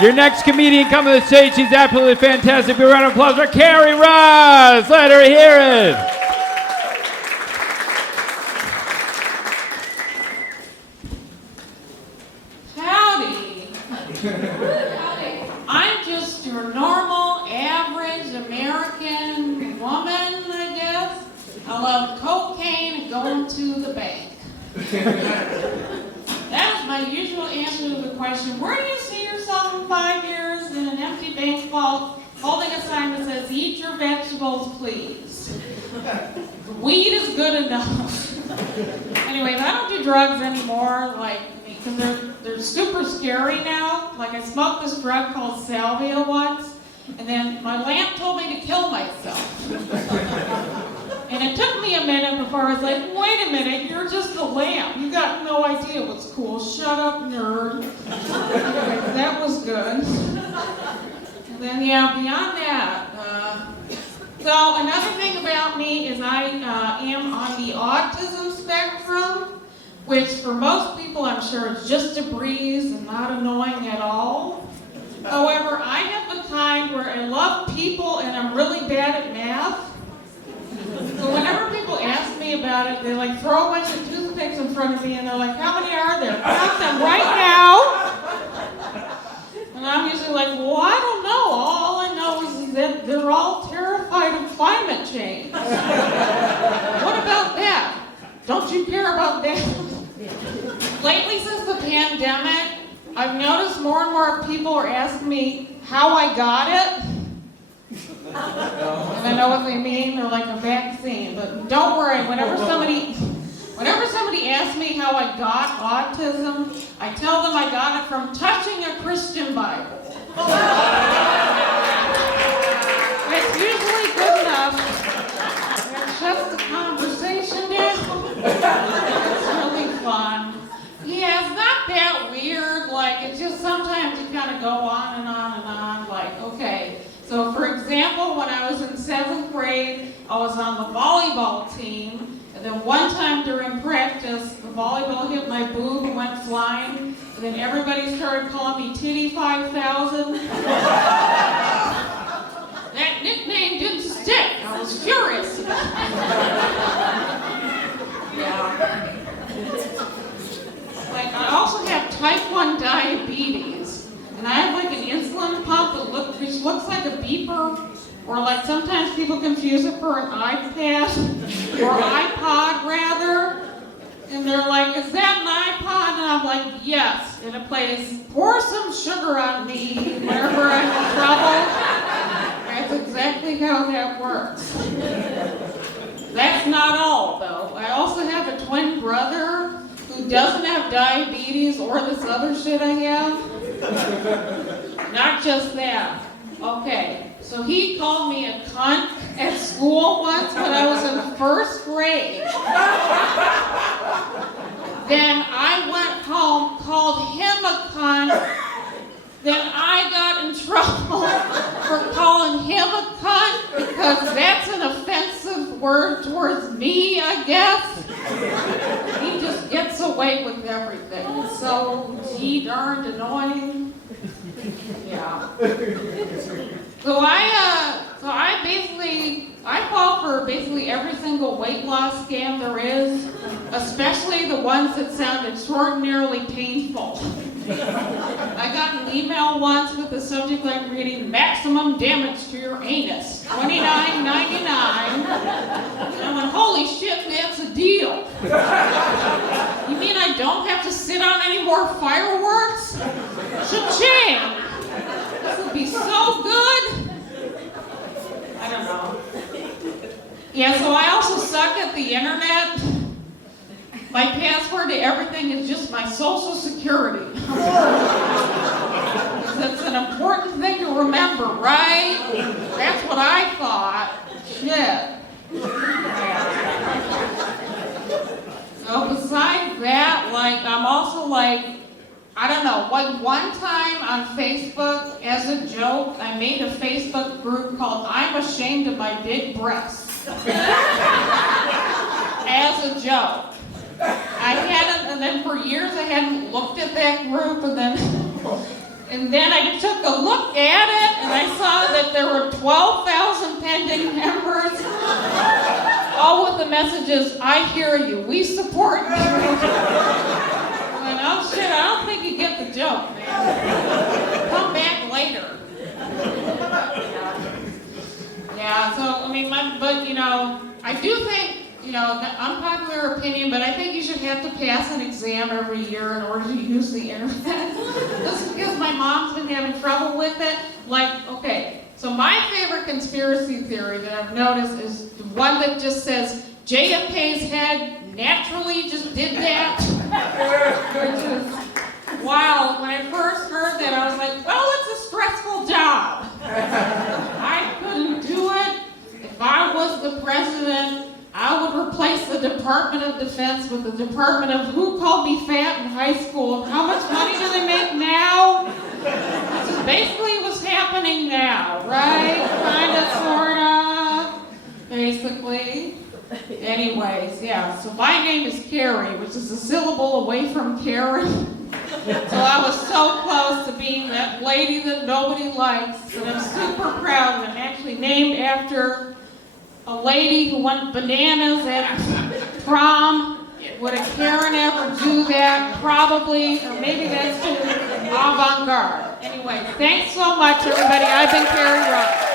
Your next comedian coming to the stage, she's absolutely fantastic. Give a round of applause for Carrie Ross. Let her hear it. Howdy. I'm just your normal, average American woman, I guess. I love cocaine and going to the bank. That is my usual answer to the question, where do you see yourself in 5 years in an empty bank vault holding a sign that says, eat your vegetables, please. Weed is good enough. Anyways, I don't do drugs anymore, because they're super scary now. Like, I smoked this drug called salvia once, and then my lamp told me to kill myself. And it took me a minute before I was like, wait a minute, you're just a lamp. You got no idea what's cool. Shut up, nerd. Anyway, that was good. And then, beyond that, so another thing about me is I am on the autism spectrum, which for most people I'm sure is just a breeze and not annoying at all. However, I have the kind where I love people and I'm really bad at math. So whenever people ask me about it, they throw a bunch of toothpicks in front of me and they're like, how many are there? Count them right now. And I'm usually like, well, I don't know. All I know is that they're all terrified of climate change. What about that? Don't you care about that? Lately, since the pandemic, I've noticed more and more people are asking me how I got it. And I know what they mean, they're like a vaccine. But don't worry, whenever somebody asks me how I got autism, I tell them I got it from touching a Christian Bible. It's usually good enough. It shuts the conversation down. It's really fun. Yeah, it's not that weird. It's just sometimes you kind of go on and on and on. Okay. So, for example, when I was in 7th grade, I was on the volleyball team, and then one time during practice, the volleyball hit my boob and went flying, and then everybody started calling me Titty 5000. That nickname didn't stick. I was furious. Yeah. I also have type 1 diabetes. And I have an insulin pump which looks like a beeper, or sometimes people confuse it for an iPad, or iPod rather. And they're like, is that an iPod? And I'm like, yes. And it plays, pour some sugar on me whenever I'm in trouble. That's exactly how that works. That's not all, though. I also have a twin brother who doesn't have diabetes or this other shit I have. Not just that. Okay, so he called me a cunt at school once when I was in 1st grade. Then I went home, called him a cunt. Then I got in trouble for calling him a cunt because that's an offensive word towards me, I guess. He just gets away with everything. It's so darned annoying. Yeah. So I fall for basically every single weight loss scam there is, especially the ones that sound extraordinarily painful. I got an email once with the subject line reading, maximum damage to your anus, $29.99. And I went, holy shit, that's a deal. You mean I don't have to sit on any more fireworks? Cha-ching! This would be so good. I don't know. Yeah, so I also suck at the internet. My password to everything is just my social security. That's an important thing to remember, right? That's what I thought. Shit. So besides that, I'm also I don't know, one time on Facebook, as a joke, I made a Facebook group called I'm Ashamed of My Big Breasts. As a joke. I hadn't, and then for years I hadn't looked at that group, and then And then I took a look at it, and I saw that there were 12,000 pending members, all with the messages, I hear you, we support you. And oh shit, I don't think you get the joke, man. Come back later. Yeah, so, I mean, but you know, I do think, you know, unpopular opinion, but I think you should have to pass an exam every year in order to use the internet. Just because my mom's been having trouble with it. Like, okay, so my favorite conspiracy theory that I've noticed is the one that just says JFK's head naturally just did that. Which is wild. When I first heard that, I was like, well, it's a stressful job. I couldn't do it. If I was the president, I would replace the Department of Defense with the Department of who called me fat in high school. How much money do they make now? Which is basically what's happening now, right? Kind of, sort of, basically. Anyways, yeah, so my name is Carrie, which is a syllable away from Karen. So I was so close to being that lady that nobody likes, and I'm super proud, and I'm actually named after a lady who won bananas at prom. Would a Karen ever do that? Probably, or maybe that's too avant-garde. Anyway, thanks so much, everybody. I've been Carrie Ross.